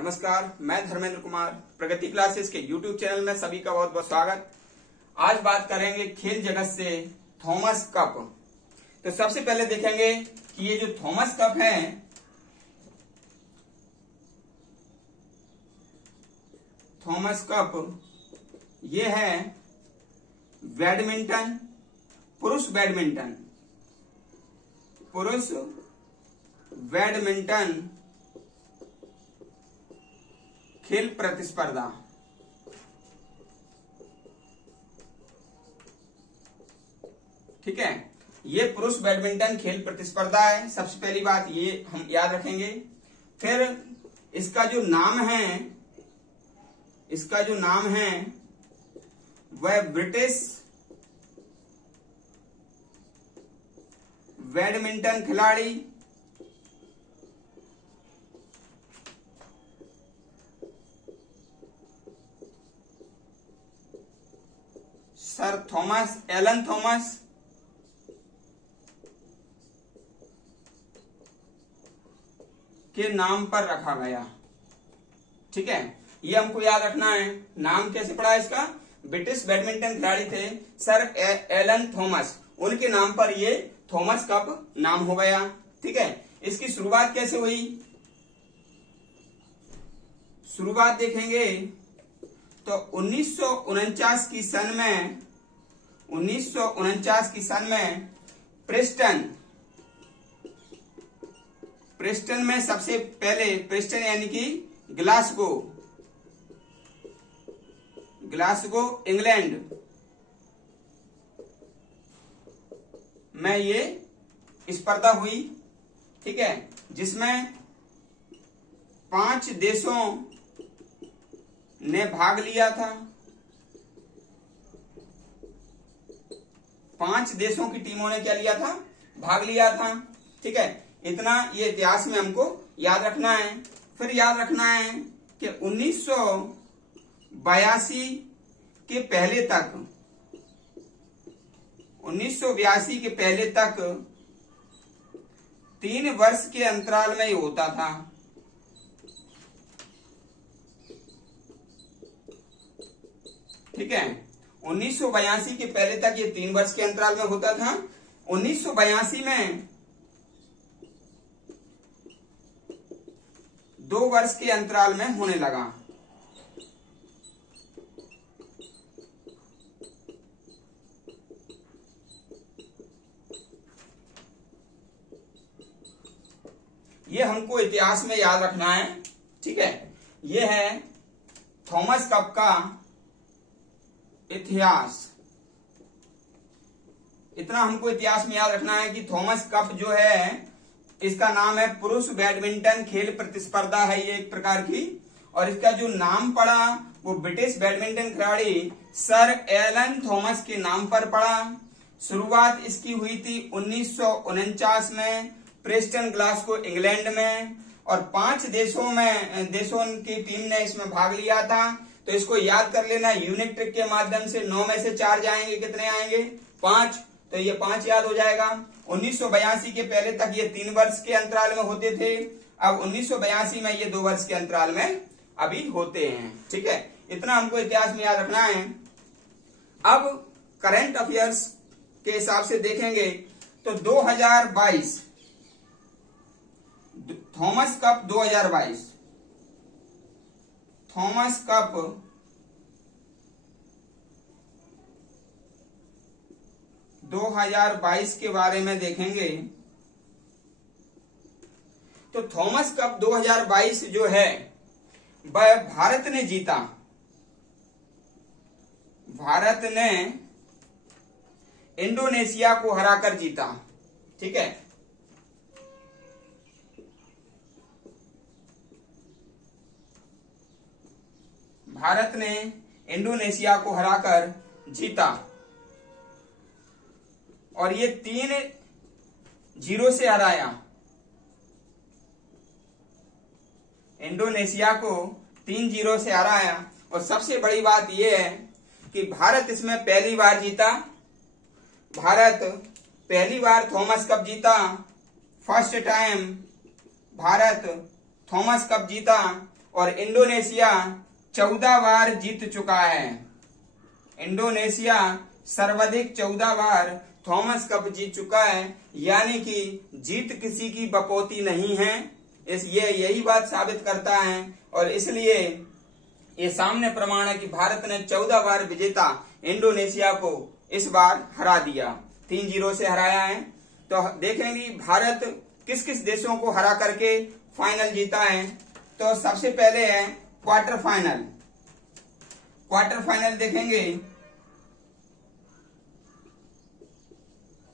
नमस्कार, मैं धर्मेंद्र कुमार प्रगति क्लासेस के YouTube चैनल में सभी का बहुत बहुत स्वागत। आज बात करेंगे खेल जगत से थॉमस कप। तो सबसे पहले देखेंगे कि ये जो थॉमस कप है, थॉमस कप ये है बैडमिंटन, पुरुष बैडमिंटन खेल प्रतिस्पर्धा। ठीक है, ये पुरुष बैडमिंटन खेल प्रतिस्पर्धा है। सबसे पहली बात ये हम याद रखेंगे। फिर इसका जो नाम है वह ब्रिटिश बैडमिंटन खिलाड़ी सर एलन थॉमस के नाम पर रखा गया। ठीक है, ये हमको याद रखना है। नाम कैसे पड़ा इसका? ब्रिटिश बैडमिंटन खिलाड़ी थे सर एलन थॉमस, उनके नाम पर ये थॉमस कप नाम हो गया। ठीक है, इसकी शुरुआत कैसे हुई? शुरुआत देखेंगे तो 1949 की सन में प्रेस्टन में सबसे पहले, प्रेस्टन यानी कि ग्लासगो इंग्लैंड में ये स्पर्धा हुई। ठीक है, जिसमें 5 देशों ने भाग लिया था। 5 देशों की टीमों ने क्या लिया था? भाग लिया था। ठीक है, इतना ये इतिहास में हमको याद रखना है। फिर याद रखना है कि 1982 के पहले तक 3 वर्ष के अंतराल में ये होता था। ठीक है, 1982 के पहले तक ये 3 वर्ष के अंतराल में होता था। 1982 में 2 वर्ष के अंतराल में होने लगा। ये हमको इतिहास में याद रखना है। ठीक है, ये है थॉमस कप का इतिहास। इतना हमको इतिहास में याद रखना है कि थॉमस कप जो है, इसका नाम है पुरुष बैडमिंटन खेल प्रतिस्पर्धा है ये एक प्रकार की। और इसका जो नाम पड़ा वो ब्रिटिश बैडमिंटन खिलाड़ी सर एलन थॉमस के नाम पर पड़ा। शुरुआत इसकी हुई थी 1949 में प्रेस्टन ग्लासगो इंग्लैंड में, और 5 देशों की टीम ने इसमें भाग लिया था। तो इसको याद कर लेना यूनिक ट्रिक के माध्यम से। 9 में से 4 जाएंगे, कितने आएंगे? 5। तो ये 5 याद हो जाएगा। 1982 के पहले तक ये 3 वर्ष के अंतराल में होते थे। अब 1982 में ये 2 वर्ष के अंतराल में अभी होते हैं। ठीक है, इतना हमको इतिहास में याद रखना है। अब करंट अफेयर्स के हिसाब से देखेंगे तो 2022 थॉमस कप 2022 के बारे में देखेंगे तो थॉमस कप 2022 जो है वह भारत ने जीता। भारत ने इंडोनेशिया को हराकर जीता। ठीक है, भारत ने इंडोनेशिया को हराकर जीता और ये 3-0 से हराया। इंडोनेशिया को 3-0 से हराया। और सबसे बड़ी बात यह है कि भारत इसमें पहली बार जीता। भारत पहली बार थॉमस कप जीता। First time Bharat Thomas cup जीता और इंडोनेशिया 14 बार जीत चुका है। इंडोनेशिया सर्वाधिक 14 बार थॉमस कप जीत चुका है, यानी कि जीत किसी की बपौती नहीं है। यही बात साबित करता है और इसलिए ये सामने प्रमाण है कि भारत ने 14 बार विजेता इंडोनेशिया को इस बार हरा दिया, 3-0 से हराया है। तो देखेंगे भारत किस किस देशों को हरा करके फाइनल जीता है। तो सबसे पहले है क्वार्टर फाइनल। क्वार्टर फाइनल देखेंगे,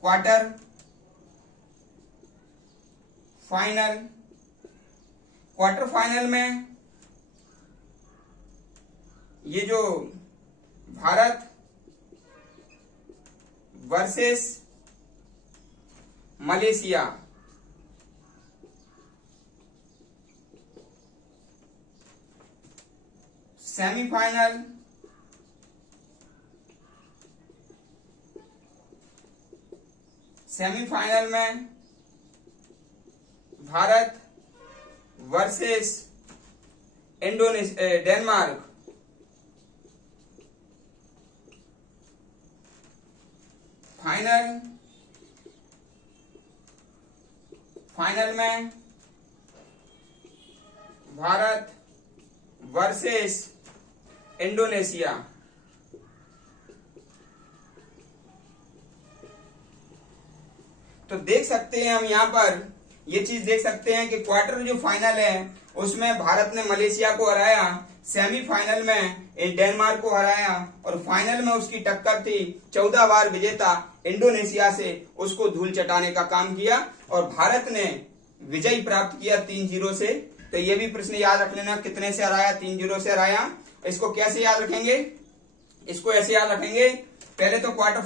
क्वार्टर फाइनल, क्वार्टर फाइनल में ये जो Bharat versus Malaysia, semifinal semifinal में भारत वर्सेस डेनमार्क, फाइनल में भारत वर्सेस इंडोनेशिया। तो देख सकते हैं हम यहाँ पर ये चीज देख सकते हैं कि क्वार्टर जो फाइनल है उसमें भारत ने मलेशिया को हराया, सेमीफाइनल में डेनमार्क को हराया और फाइनल में उसकी टक्कर थी 14 बार विजेता इंडोनेशिया से, उसको धूल चटाने का काम किया और भारत ने विजय प्राप्त किया 3-0 से। तो ये भी प्रश्न याद रख लेना, कितने से हराया? 3-0 से हराया। इसको कैसे याद रखेंगे? इसको ऐसे याद रखेंगे, पहले तो क्वार्टर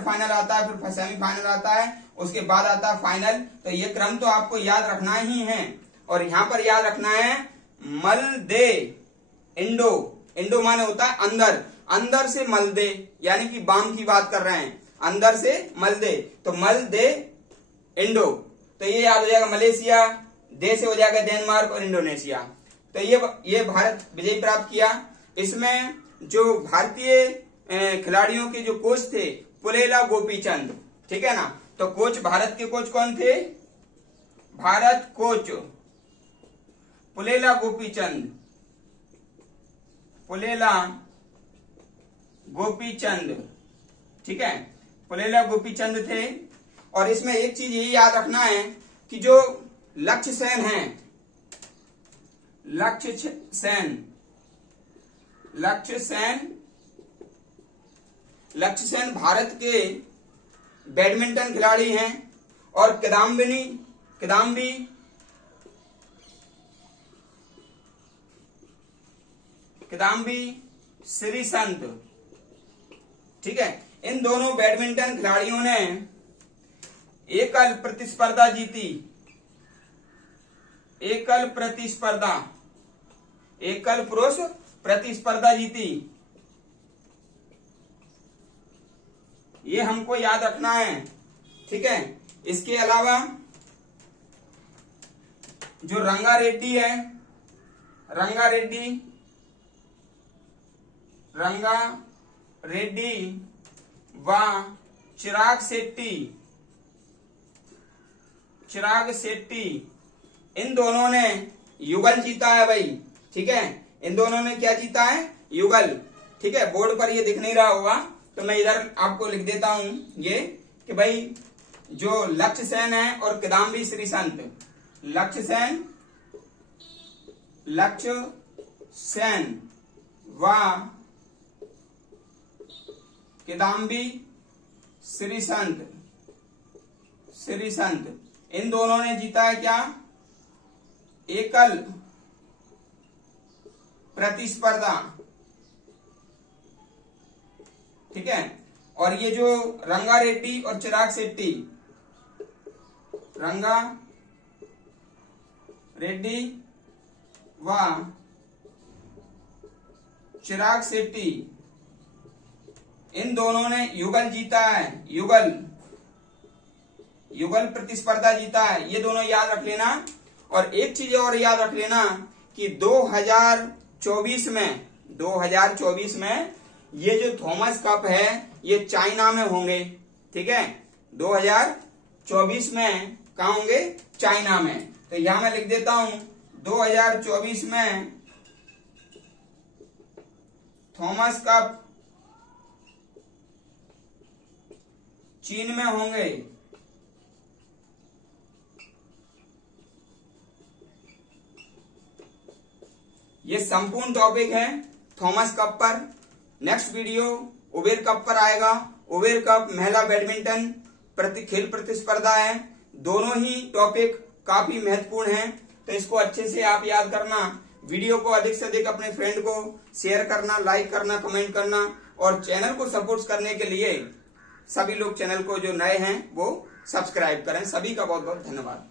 फाइनल आता है, फिर सेमीफाइनल आता है, उसके बाद आता है फाइनल। तो ये क्रम तो आपको याद रखना ही है। और यहाँ पर याद रखना है मल दे इंडो, इंडो माने होता है अंदर, अंदर से मल दे, यानी कि बाम की बात कर रहे हैं, अंदर से मल दे, तो मल दे इंडो। तो ये याद हो जाएगा मलेशिया, दे से हो जाएगा डेनमार्क और इंडोनेशिया। तो ये भारत विजय प्राप्त किया। इसमें जो भारतीय खिलाड़ियों के जो कोच थे पुलेला गोपीचंद, ठीक है ना। तो कोच, भारत के कोच कौन थे? भारत कोच पुलेला गोपीचंद, पुलेला गोपीचंद, ठीक है, पुलेला गोपीचंद थे। और इसमें एक चीज यही याद रखना है कि जो लक्ष्य सेन है, लक्ष्य सेन भारत के बैडमिंटन खिलाड़ी हैं और किदाम्बी श्रीसंत, ठीक है। इन दोनों बैडमिंटन खिलाड़ियों ने एकल प्रतिस्पर्धा जीती, एकल पुरुष प्रतिस्पर्धा जीती। ये हमको याद रखना है, ठीक है। इसके अलावा जो रंगा रेड्डी व चिराग शेट्टी, इन दोनों ने युगल जीता है भाई, ठीक है। इन दोनों ने क्या जीता है? युगल, ठीक है। बोर्ड पर ये दिख नहीं रहा होगा तो मैं इधर आपको लिख देता हूं ये कि भाई जो लक्ष्य सेन है और किदाम्बी श्रीसंत, लक्ष्य सेन व किदाम्बी श्रीसंत, इन दोनों ने जीता है क्या? एकल प्रतिस्पर्धा, ठीक है। और ये जो रंगा रेड्डी और चिराग शेट्टी, रंगा रेड्डी व चिराग शेट्टी, इन दोनों ने युगल जीता है, युगल प्रतिस्पर्धा जीता है। ये दोनों याद रख लेना। और एक चीज और याद रख लेना कि 2024 में ये जो थॉमस कप है ये चाइना में होंगे। ठीक है, 2024 में कहा होंगे? चाइना में। तो यहां मैं लिख देता हूं 2024 में थॉमस कप चीन में होंगे। ये संपूर्ण टॉपिक है थॉमस कप पर। नेक्स्ट वीडियो उबेर कप पर आएगा। उबेर कप महिला बैडमिंटन खेल प्रतिस्पर्धा है। दोनों ही टॉपिक काफी महत्वपूर्ण हैं, तो इसको अच्छे से आप याद करना। वीडियो को अधिक से अधिक अपने फ्रेंड को शेयर करना, लाइक करना, कमेंट करना, और चैनल को सपोर्ट करने के लिए सभी लोग चैनल को जो नए हैं वो सब्सक्राइब करें। सभी का बहुत बहुत धन्यवाद।